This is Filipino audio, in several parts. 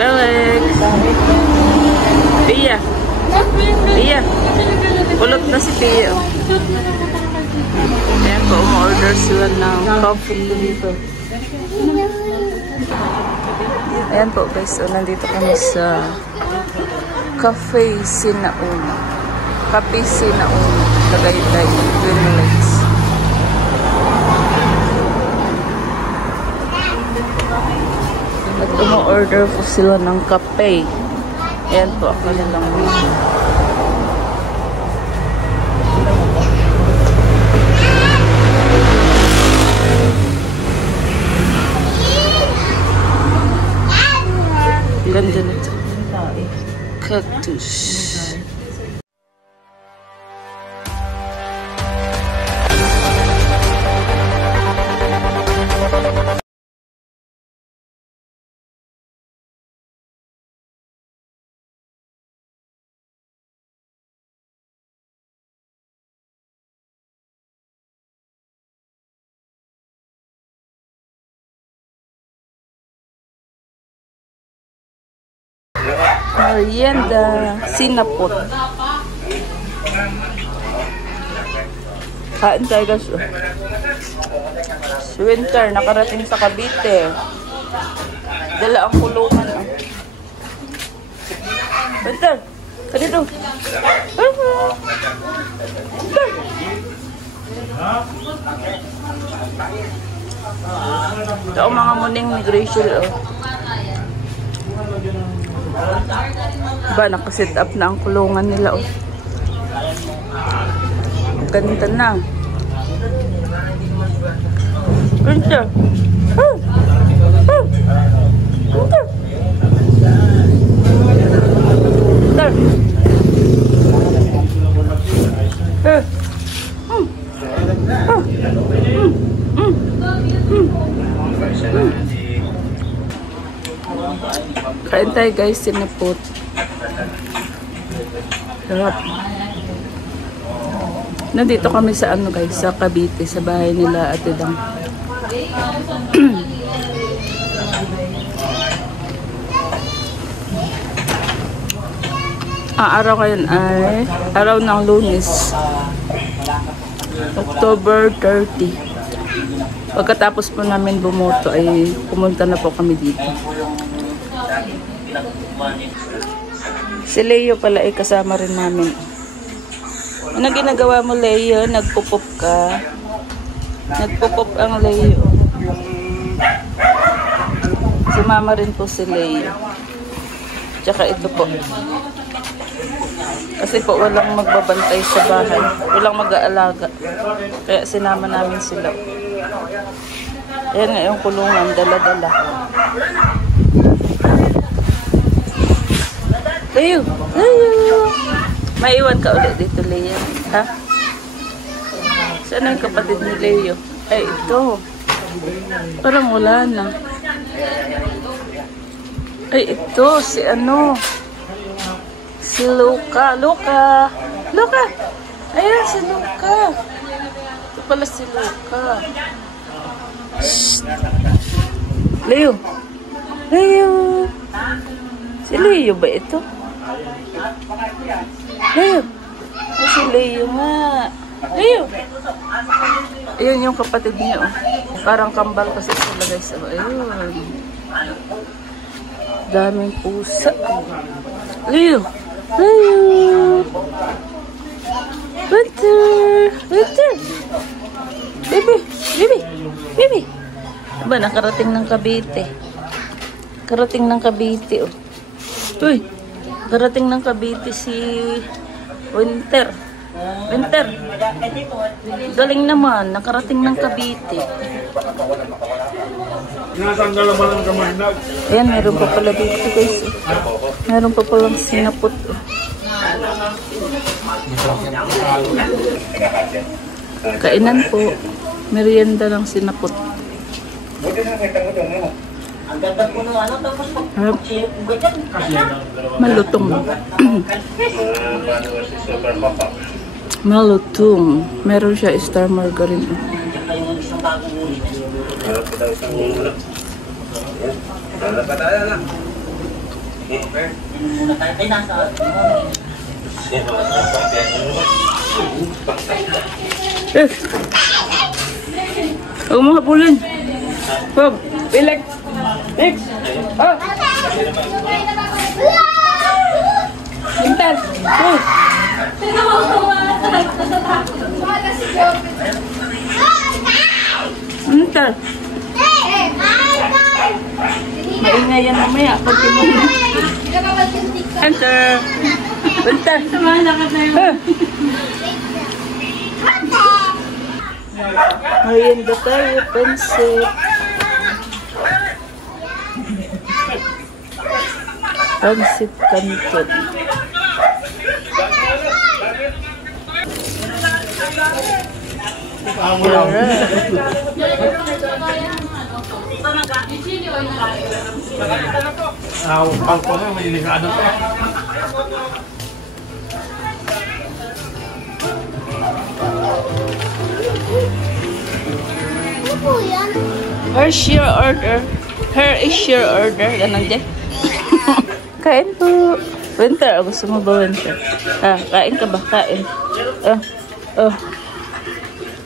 Alex. Pia. Pia. Pulot na si Pia. Ayan po, umorder sila ng coffee dito. Ayan po guys, so nandito kami sa Cafe Sinauna. Cafe Sinauna. Tagaytay, Twin Lakes. At umu-order po sila ng kape. Ayan po, ako nilang menu. Ganda nito. Cactus. Merienda, sinapot. Kain tayo guys. Si Winter, nakarating sa Cavite. Dala ang kulungan. Winter, ka dito. Ito ang mga muning migration. Diba, nakaset up na ang kulungan nila. Ganda na. Ganda. Kain tayo guys, sinapot. Sarap. Nandito kami sa ano guys, sa Cavite, sa bahay nila Ate Dang. Araw ngayon ay araw ng Lunes, October 30. Pagkatapos po namin bumoto ay pumunta na po kami dito. Si Leo pala ay kasama rin namin. Ano ginagawa mo, Leo? Nagpupop ka? Nagpupop ang Leo. Sumama rin po si Leo. Tsaka ito po. Kasi po walang magbabantay sa bahay. Walang mag-aalaga. Kaya sinama namin sila. Ayan nga yung kulungan. Dala-dala. Leo! Leo! Maiwan ka ulit dito, Leo. Ha? Saan yung kapatid ni Leo? Ay, ito. Parang wala na. Ay, ito. Si ano? Si Luca. Luca! Luca! Ayan, si Luca. Ito pala si Luca. Shhh! Leo! Leo! Si Leo ba ito? Leo! Ay, si Leo nga. Leo! Ayun yung kapatid niya. Oh. Parang kambal kasi sila guys. Oh, ayun. Daming pusa. Leo! Leo! Winter! Winter! Baby! Baby! Baby! Diba, nakarating ng Cavite. Karating ng Cavite. Oh. Uy! Karating ng Cavite si Winter. Winter! Galing naman. Nakarating ng Cavite. Ayan, meron pa pala dito guys. Meron pa palang sinapot. Kainan po. Merienda ng sinapot. Malutong. Malutong. Meron siya star margarine. Inom muna tayo. Ay, nasa. Huwag mo habulin. Huwag. Pilek. Pix. Oh. Hintan. Oh. Hintan. Maingay yan mamaya. Pag tumulong. Enter. Bentar. Ayan ba tayo, pansit? Pansit kanton. Bangko na, may ligado pa. Here's your order. Here is your order. Ganun din. Kain po. Winter. Gusto mo ba winter? Ah, kain ka ba? Kain.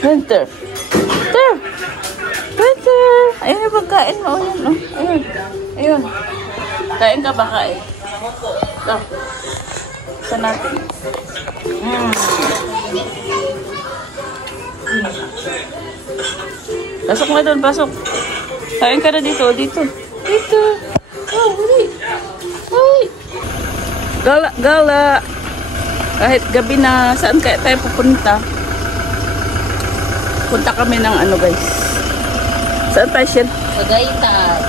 Winter. Winter. Winter. Ayun na pagkain mo. Ayun. Oh. Ayun. Ayun. Kain ka ba? Kain. Ito. Isa natin. Pasok mo doon, pasok. Kain ka na dito, dito. Dito. Oh, huli. Uy. Gala, gala. Kahit gabi na, saan kaya tayo pupunta? Punta kami ng ano, guys. Saan tayo siya? Tagaytay.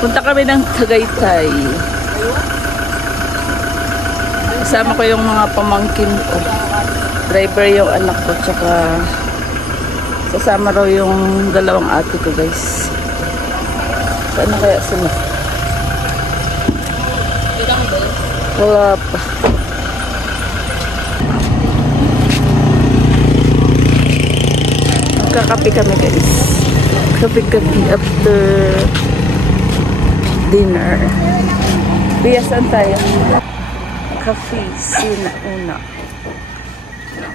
Punta kami ng Tagaytay. Kasama ko yung mga pamangkin ko. Driver yung anak ko, tsaka sasama raw yung dalawang ate ko, guys. Saan na kaya sila? Ilang ba? Wala pa. Magkakape kami, guys. Kape-kape after dinner. Biya, saan tayo? Cafe Sinauna.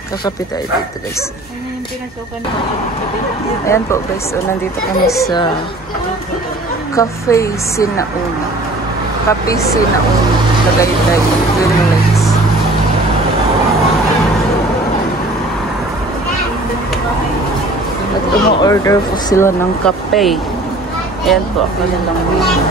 Kakape tayo dito, guys. Ayan po, guys. So, nandito kami sa Cafe Sinauna. Cafe Sinauna. Tagaytay. Twin Lakes. At umu-order po sila ng kape. Ayan po, ako na lang video.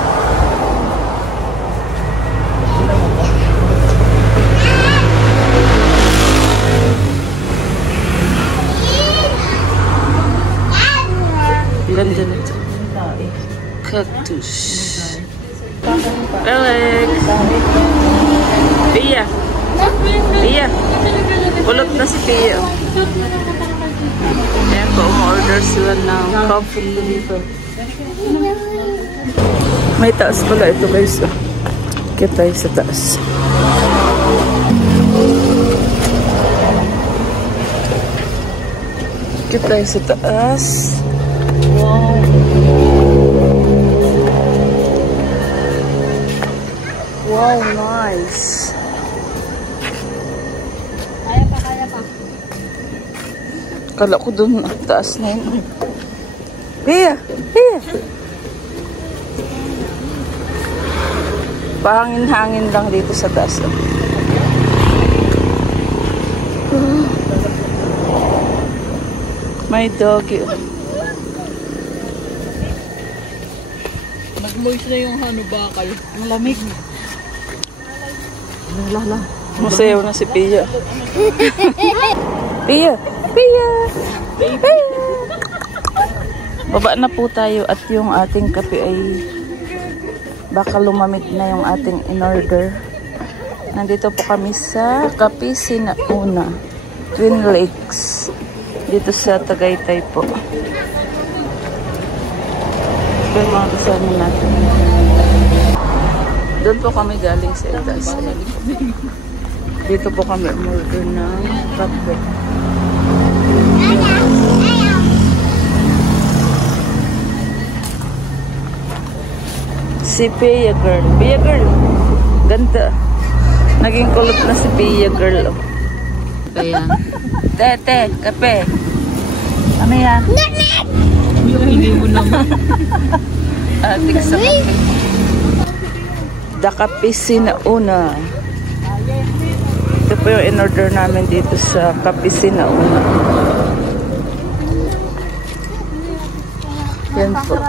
Ganda nito. Cactus. Alex. Pia. Pia. Pulot na si Pia. Ayan po, umorder sila ng coffee dito. May taas pala ito, guys. Kaya tayo sa taas. Kaya tayo sa taas. Wow. Wow, nice. Kaya pa, kaya pa. Kala ko dun, taas na yun. Pia! Pia! Pahangin-hangin lang dito sa taas. May doggy. Nag-moist na yung bakal. Ang lamig. Lala. Masayaw na si Pia. Pia! Pia! Pia! Baba na po tayo at yung ating kape ay baka lumamig na yung ating in-order. Nandito po kami sa Cafe Sinauna, Twin Lakes. Dito sa Tagaytay po. Ito yung mga kasama natin. Doon po kami galing sa itaas. Dito po kami umorder ng kape. Si Pia girl. Pia girl. Naging kulot na si Pia, girl. Oh. Kaya. Tete, kape. Ano yan? Hindi mo naman. Ating sa kape. The Kape Sinauna. Ito po yung in-order namin dito sa Kape Sinauna. Yan po.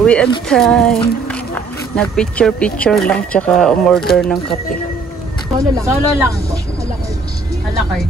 Uwian time. Nag-picture lang tsaka umorder ng kape. Solo lang po. Alakard.